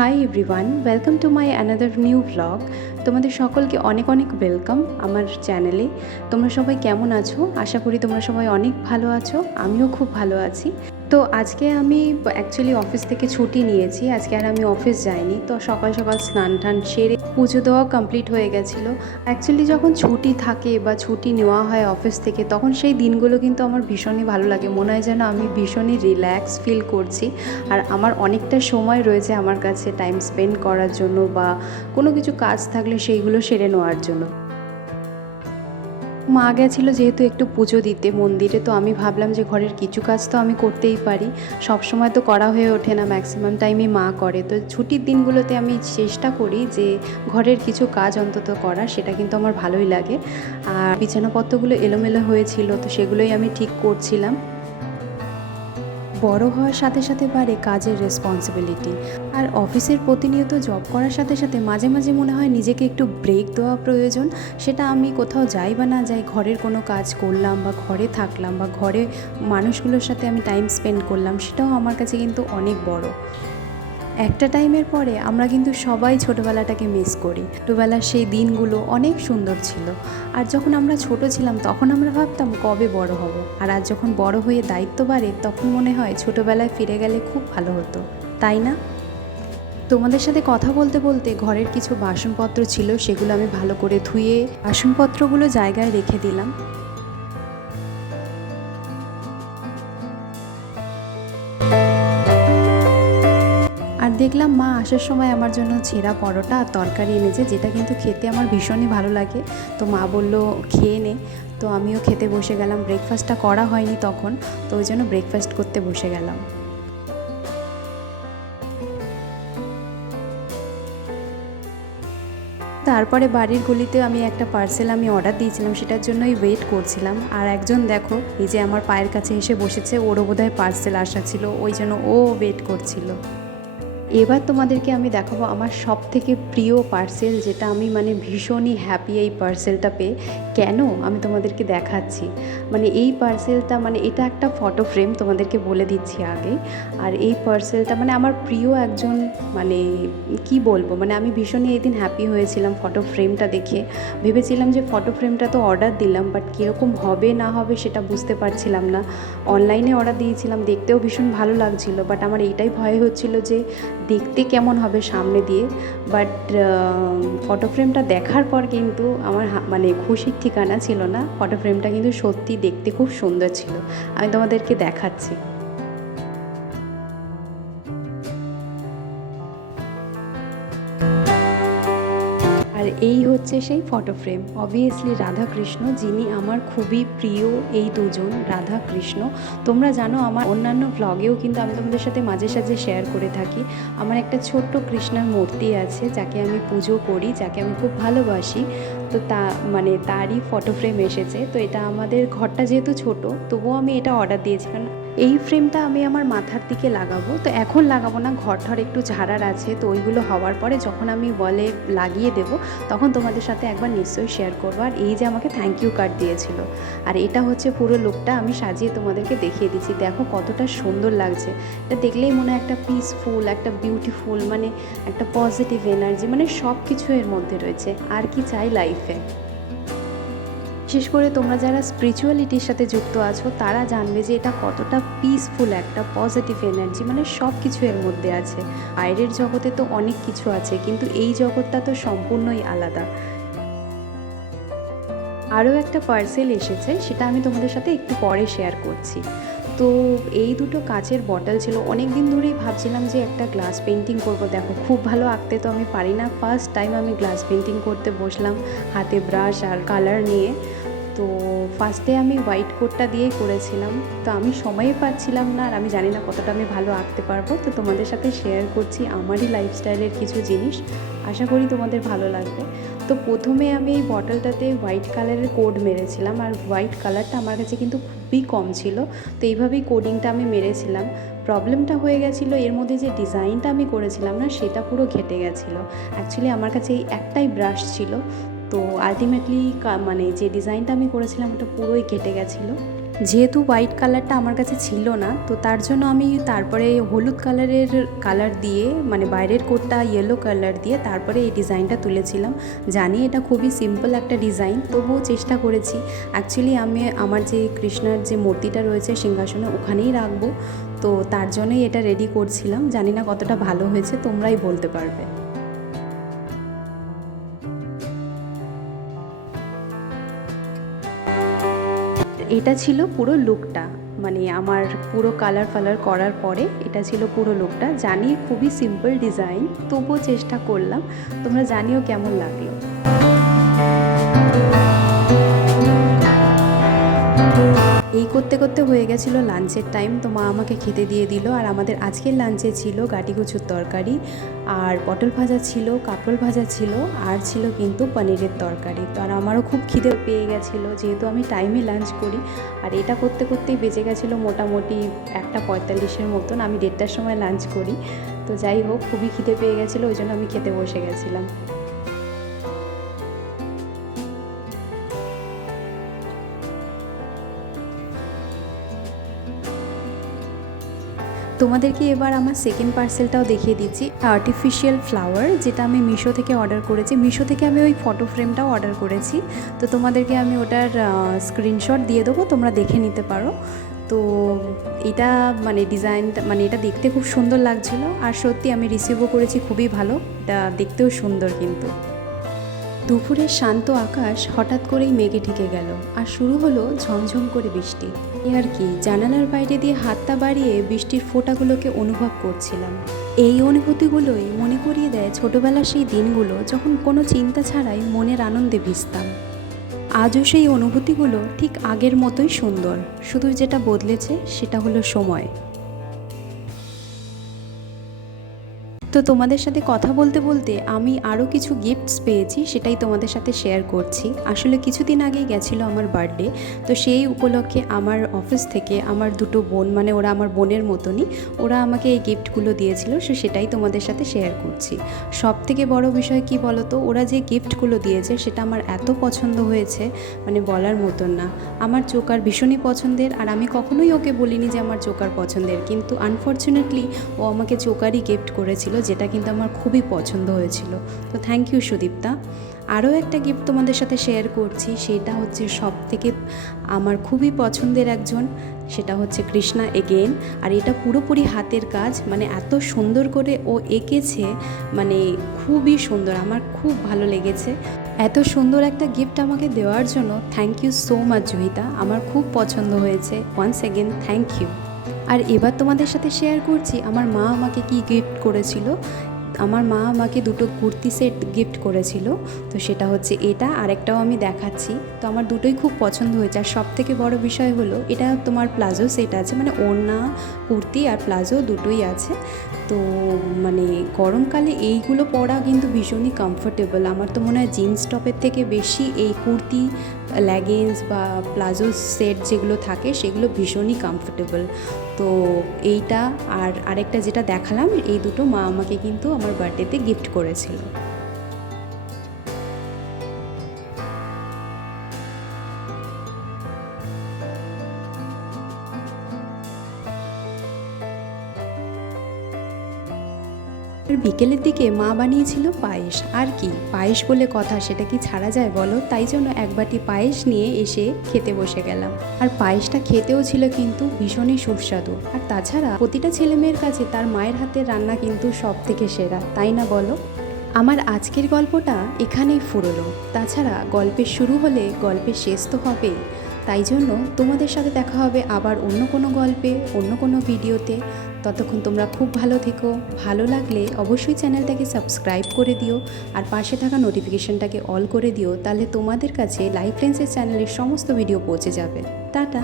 Hi everyone, welcome to my another new vlog. তোমাদের সকলকে অনেক অনেক ওয়েলকাম আমার চ্যানেলে। তোমরা সবাই কেমন আছো? আশা করি তোমরা সবাই অনেক ভালো আছো। আমিও খুব ভালো আছি। তো আজকে আমি অ্যাকচুয়ালি অফিস থেকে ছুটি নিয়েছি। আজকে আর আমি অফিস যাইনি। তো সকাল সকাল স্নান টান সেরে পুজো দেওয়া কমপ্লিট হয়ে গেছিলো। অ্যাকচুয়ালি যখন ছুটি থাকে বা ছুটি নেওয়া হয় অফিস থেকে, তখন সেই দিনগুলো কিন্তু আমার ভীষণই ভালো লাগে। মনে হয় যেন আমি ভীষণই রিল্যাক্স ফিল করছি। আর আমার অনেকটা সময় রয়েছে আমার কাছে টাইম স্পেন্ড করার জন্য বা কোনো কিছু কাজ থাকলে সেইগুলো সেরে নেওয়ার জন্য। মা গেছিলো যেহেতু একটু পুজো দিতে মন্দিরে, তো আমি ভাবলাম যে ঘরের কিছু কাজ তো আমি করতেই পারি। সব সময় তো করা হয়ে ওঠে না, ম্যাক্সিমাম টাইমই মা করে। তো ছুটির দিনগুলোতে আমি চেষ্টা করি যে ঘরের কিছু কাজ অন্তত করার, সেটা কিন্তু আমার ভালোই লাগে। আর বিছানাপত্রগুলো এলোমেলো হয়েছিল, তো সেগুলোই আমি ঠিক করছিলাম। বড় হওয়ার সাথে সাথে বাড়ে কাজের রেসপন্সিবিলিটি। আর অফিসের প্রতিনিয়ত জব করার সাথে সাথে মাঝে মাঝে মনে হয় নিজেকে একটু ব্রেক দেওয়া প্রয়োজন। সেটা আমি কোথাও যাই বা না যাই, ঘরের কোনো কাজ করলাম বা ঘরে থাকলাম বা ঘরে মানুষগুলোর সাথে আমি টাইম স্পেন্ড করলাম, সেটাও আমার কাছে কিন্তু অনেক বড়। একটা টাইমের পরে আমরা কিন্তু সবাই ছোটোবেলাটাকে মিস করি। ছোটোবেলার সেই দিনগুলো অনেক সুন্দর ছিল। আর যখন আমরা ছোট ছিলাম তখন আমরা ভাবতাম কবে বড় হব। আর আজ যখন বড় হয়ে দায়িত্ব বাড়ে, তখন মনে হয় ছোটোবেলায় ফিরে গেলে খুব ভালো হতো, তাই না? তোমাদের সাথে কথা বলতে বলতে ঘরের কিছু বাসনপত্র ছিল, সেগুলো আমি ভালো করে ধুয়ে বাসনপত্রগুলো জায়গায় রেখে দিলাম। আর দেখলাম মা আসার সময় আমার জন্য ছেঁড়া পরোটা আর তরকারি এনেছে, যেটা কিন্তু খেতে আমার ভীষণই ভালো লাগে। তো মা বলল খেয়ে নে। তো আমিও খেতে বসে গেলাম। ব্রেকফাস্টটা করা হয়নি তখন, তো ওই জন্য ব্রেকফাস্ট করতে বসে গেলাম। তারপরে বাড়ির গলিতে আমি একটা পার্সেল অর্ডার দিয়েছিলাম, সেটার জন্যই ওয়েট করছিলাম। আর একজন দেখো এই যে আমার পায়ের কাছে এসে বসেছে, ওরও বোধহয় পার্সেল আসা ছিল, ওই জন্য ও ওয়েট করছিল। এবার তোমাদেরকে আমি দেখাবো আমার সবথেকে প্রিয় পার্সেল, যেটা আমি ভীষণই হ্যাপি এই পার্সেলটা পেয়ে। কেন আমি তোমাদেরকে দেখাচ্ছি, এই পার্সেলটা এটা একটা ফটো ফ্রেম, তোমাদেরকে বলে দিচ্ছি আগে। আর এই পার্সেলটা আমার প্রিয় একজন, কি বলবো, আমি ভীষণই এই দিন হ্যাপি হয়েছিলাম ফটো ফ্রেমটা দেখে। ভেবেছিলাম যে ফটো ফ্রেমটা তো অর্ডার দিলাম, বাট কীরকম হবে না হবে সেটা বুঝতে পারছিলাম না। অনলাইনে অর্ডার দিয়েছিলাম, দেখতেও ভীষণ ভালো লাগছিলো, বাট আমার এইটাই ভয় হচ্ছিলো যে দেখতে কেমন হবে সামনে দিয়ে। বাট ফটো ফ্রেমটা দেখার পর কিন্তু আমার খুশির ঠিকানা ছিল না। ফটো ফ্রেমটা কিন্তু সত্যি দেখতে খুব সুন্দর ছিল। আমি তোমাদেরকে দেখাচ্ছি। আর এই হচ্ছে সেই ফটো ফ্রেম। অবভিয়াসলি রাধাকৃষ্ণ, যিনি আমার খুবই প্রিয়, এই দুজন রাধাকৃষ্ণ। তোমরা জানো আমার অন্যান্য ভ্লগেও কিন্তু আমি তোমাদের সাথে মাঝে সাঝে শেয়ার করে থাকি। আমার একটা ছোট্ট কৃষ্ণার মূর্তি আছে, যাকে আমি পুজো করি, যাকে আমি খুব ভালোবাসি। তো তারই ফটো ফ্রেম এসেছে। তো এটা আমাদের ঘরটা যেহেতু ছোট, তবুও আমি এটা অর্ডার দিয়েছি, কারণ এই ফ্রেমটা আমি আমার মাথার দিকে লাগাবো। তো এখন লাগাবো না, ঘর ঠর একটু ঝাড়ার আছে, তো ওইগুলো হওয়ার পরে যখন আমি বলে লাগিয়ে দেবো, তখন তোমাদের সাথে একবার নিশ্চয়ই শেয়ার করবো। আর এই যে আমাকে থ্যাংক ইউ কার্ড দিয়েছিল, আর এটা হচ্ছে পুরো লুকটা আমি সাজিয়ে তোমাদেরকে দেখিয়ে দিচ্ছি। দেখো কতটা সুন্দর লাগছে। এটা দেখলেই মনে হয় একটা পিসফুল, একটা বিউটিফুল, একটা পজিটিভ এনার্জি, সব কিছু এর মধ্যে রয়েছে। আর কি চাই লাইফে। বিশেষ করে তোমরা যারা স্পিরিচুয়ালিটির সাথে যুক্ত আছো, তারা জানবে যে এটা কতটা পিসফুল একটা পজিটিভ এনার্জি, সব কিছু এর মধ্যে আছে। বাইরের জগতে তো অনেক কিছু আছে, কিন্তু এই জগৎটা তো সম্পূর্ণই আলাদা। আরও একটা পার্সেল এসেছে, সেটা আমি তোমাদের সাথে একটু পরে শেয়ার করছি। তো এই দুটো কাচের বটল ছিল। অনেক দিন ধরেই ভাবছিলাম যে একটা গ্লাস পেন্টিং করব। দেখো খুব ভালো আঁকতে তো আমি পারি না, ফার্স্ট টাইম আমি গ্লাস পেন্টিং করতে বসলাম হাতে ব্রাশ আর কালার নিয়ে। তো ফার্স্টে আমি হোয়াইট কোটটা দিয়েই করেছিলাম। তো আমি সময়ই পাচ্ছিলাম না, আর আমি জানি না কতটা আমি ভালো আঁকতে পারবো। তো তোমাদের সাথে শেয়ার করছি আমারই লাইফস্টাইলের কিছু জিনিস, আশা করি তোমাদের ভালো লাগবে। তো প্রথমে আমি এই বটলটাতে হোয়াইট কালারের কোড মেরেছিলাম, আর হোয়াইট কালারটা আমার কাছে কিন্তু খুবই কম ছিল। তো এইভাবেই কোডিংটা আমি মেরেছিলাম। প্রবলেমটা হয়ে গেছিলো, এর মধ্যে যে ডিজাইনটা আমি করেছিলাম না, সেটা পুরো ঘেটে গেছিলো। অ্যাকচুয়ালি আমার কাছে এই একটাই ব্রাশ ছিল, তো আলটিমেটলি যে ডিজাইনটা আমি করেছিলাম ওটা পুরোই কেটে গেছিলো। যেহেতু হোয়াইট কালারটা আমার কাছে ছিল না, তো তার জন্য আমি তারপরে হলুদ কালার দিয়ে, মানে বাইরের কোটটা ইয়েলো কালার দিয়ে তারপরে এই ডিজাইনটা তুলেছিলাম। জানি এটা খুবই সিম্পল একটা ডিজাইন, তবুও চেষ্টা করেছি। অ্যাকচুয়ালি আমি আমার যে কৃষ্ণার যে মূর্তিটা রয়েছে সিংহাসনে ওখানেই রাখবো, তো তার জন্যই এটা রেডি করছিলাম। জানি না কতটা ভালো হয়েছে, তোমরাই বলতে পারবে। এটা ছিল পুরো লুকটা, মানে আমার পুরো কালার করার পরে এটা ছিল পুরো লুকটা। জানি খুবই সিম্পল ডিজাইন, তবুও চেষ্টা করলাম। তোমরা জানিও কেমন লাগলো। এই করতে করতে হয়ে গেছিলো লাঞ্চের টাইম, তো মা আমাকে খেতে দিয়ে দিল। আর আমাদের আজকের লাঞ্চে ছিল গাটিকুচুর তরকারি, আর পটল ভাজা ছিল, কাঁকরোল ভাজা ছিল, আর ছিল কিন্তু পনিরের তরকারি। তো আর আমারও খুব খিদে পেয়ে গেছিলো, যেহেতু আমি টাইমে লাঞ্চ করি। আর এটা করতে করতেই বেজে গেছিলো মোটামুটি 1:45 মতন। আমি 1:30টার সময় লাঞ্চ করি। তো যাই হোক, খুবই খিদে পেয়ে গেছিলো, ওই জন্য আমি খেতে বসে গেছিলাম। তোমাদেরকে এবার আমার সেকেন্ড পার্সেলটাও দেখিয়ে দিচ্ছি। আর্টিফিশিয়াল ফ্লাওয়ার, যেটা আমি মিশো থেকে অর্ডার করেছি। মিশো থেকে আমি ওই ফটো ফ্রেমটাও অর্ডার করেছি, তো তোমাদেরকে আমি ওটার স্ক্রিনশট দিয়ে দেবো, তোমরা দেখে নিতে পারো। তো এটা মানে ডিজাইনটা, মানে এটা দেখতে খুব সুন্দর লাগছিলো, আর সত্যি আমি রিসিভও করেছি খুবই ভালো। এটা দেখতেও সুন্দর। কিন্তু দুপুরের শান্ত আকাশ হঠাৎ করেই মেঘে ঢেকে গেল, আর শুরু হলো ঝমঝম করে বৃষ্টি। আর কি, জানালার বাইরে দিয়ে হাতটা বাড়িয়ে বৃষ্টির ফোঁটাগুলোকে অনুভব করছিলাম। এই অনুভূতিগুলোই মনে করিয়ে দেয় ছোটবেলার সেই দিনগুলো, যখন কোনো চিন্তা ছাড়াই মনের আনন্দে ভিজতাম। আজও সেই অনুভূতিগুলো ঠিক আগের মতোই সুন্দর, শুধু যেটা বদলেছে সেটা হলো সময়। তো তোমাদের সাথে কথা বলতে বলতে আমি আরও কিছু গিফটস পেয়েছি, সেটাই তোমাদের সাথে শেয়ার করছি। আসলে কিছুদিন আগেই গেছিলো আমার বার্থডে, তো সেই উপলক্ষে আমার অফিস থেকে আমার দুটো বোন, মানে ওরা আমার বোনের মতনই, ওরা আমাকে এই গিফটগুলো দিয়েছিল। সো সেটাই তোমাদের সাথে শেয়ার করছি। সব থেকে বড় বিষয় কি বলো তো, ওরা যে গিফটগুলো দিয়েছে সেটা আমার এত পছন্দ হয়েছে, মানে বলার মতন না। আমার চোকার ভীষণই পছন্দের, আর আমি কখনোই ওকে বলিনি যে আমার চোকার পছন্দের, কিন্তু আনফর্চুনেটলি ও আমাকে চোকারই গিফট করেছিল, যেটা কিন্তু আমার খুবই পছন্দ হয়েছিল। তো থ্যাংক ইউ সুদীপ্তা। আরও একটা গিফট তোমাদের সাথে শেয়ার করছি, সেটা হচ্ছে সব থেকে আমার খুবই পছন্দের একজন, সেটা হচ্ছে কৃষ্ণা এগেন। আর এটা পুরোপুরি হাতের কাজ, মানে এত সুন্দর করে ও এঁকেছে, মানে খুবই সুন্দর, আমার খুব ভালো লেগেছে। এত সুন্দর একটা গিফট আমাকে দেওয়ার জন্য thank you so much Juhita, আমার খুব পছন্দ হয়েছে। Once again thank you. আর এবার তোমাদের সাথে শেয়ার করছি আমার মা আমাকে কি গিফট করেছিল। আমার মা আমাকে দুটো কুর্তি সেট গিফট করেছিল, তো সেটা হচ্ছে এটা, আরেকটাও আমি দেখাচ্ছি। তো আমার দুটোই খুব পছন্দ হয়েছে। আর সব থেকে বড় বিষয় হলো এটা তোমার প্লাজো সেট আছে, মানে ওড়না, কুর্তি আর প্লাজো দুটোই আছে। তো মানে গরমকালে এইগুলো পরা কিন্তু ভীষণই কমফোর্টেবল। আমার তো মনে হয় জিন্স টপের থেকে বেশি এই কুর্তি, লেগিংস বা প্লাজো সেট যেগুলো থাকে সেগুলো ভীষণই কমফোর্টেবল। তো এইটা আর আরেকটা যেটা দেখালাম, এই দুটো মা আমাকে কিন্তু আমার বার্থডেতে গিফট করেছিল। বিকেলের দিকে মা বানিয়েছিল পায়েস। আর কি পায়েস বলে কথা, সেটা কি ছাড়া যায় বলো? তাই জন্য এক বাটি পায়েস নিয়ে এসে খেতে বসে গেলাম। আর পায়েসটা খেতেও ছিল কিন্তু ভীষণই সুস্বাদু। আর তাছাড়া প্রতিটা ছেলেমেয়ের কাছে তার মায়ের হাতের রান্না কিন্তু সব থেকে সেরা, তাই না বলো? আমার আজকের গল্পটা এখানেই ফুরলো। তাছাড়া গল্পের শুরু হলে গল্পের শেষ তো হবেই। তাই জন্য তোমাদের সাথে দেখা হবে আবার অন্য কোনো গল্পে, অন্য কোনো ভিডিওতে। ততক্ষণ তোমরা খুব ভালো থেকো। ভালো লাগলে অবশ্যই চ্যানেলটাকে সাবস্ক্রাইব করে দিও, আর পাশে থাকা নোটিফিকেশনটাকে অল করে দিও, তাহলে তোমাদের কাছে লাইফ লেন্সের চ্যানেলের সমস্ত ভিডিও পৌঁছে যাবে। টাটা।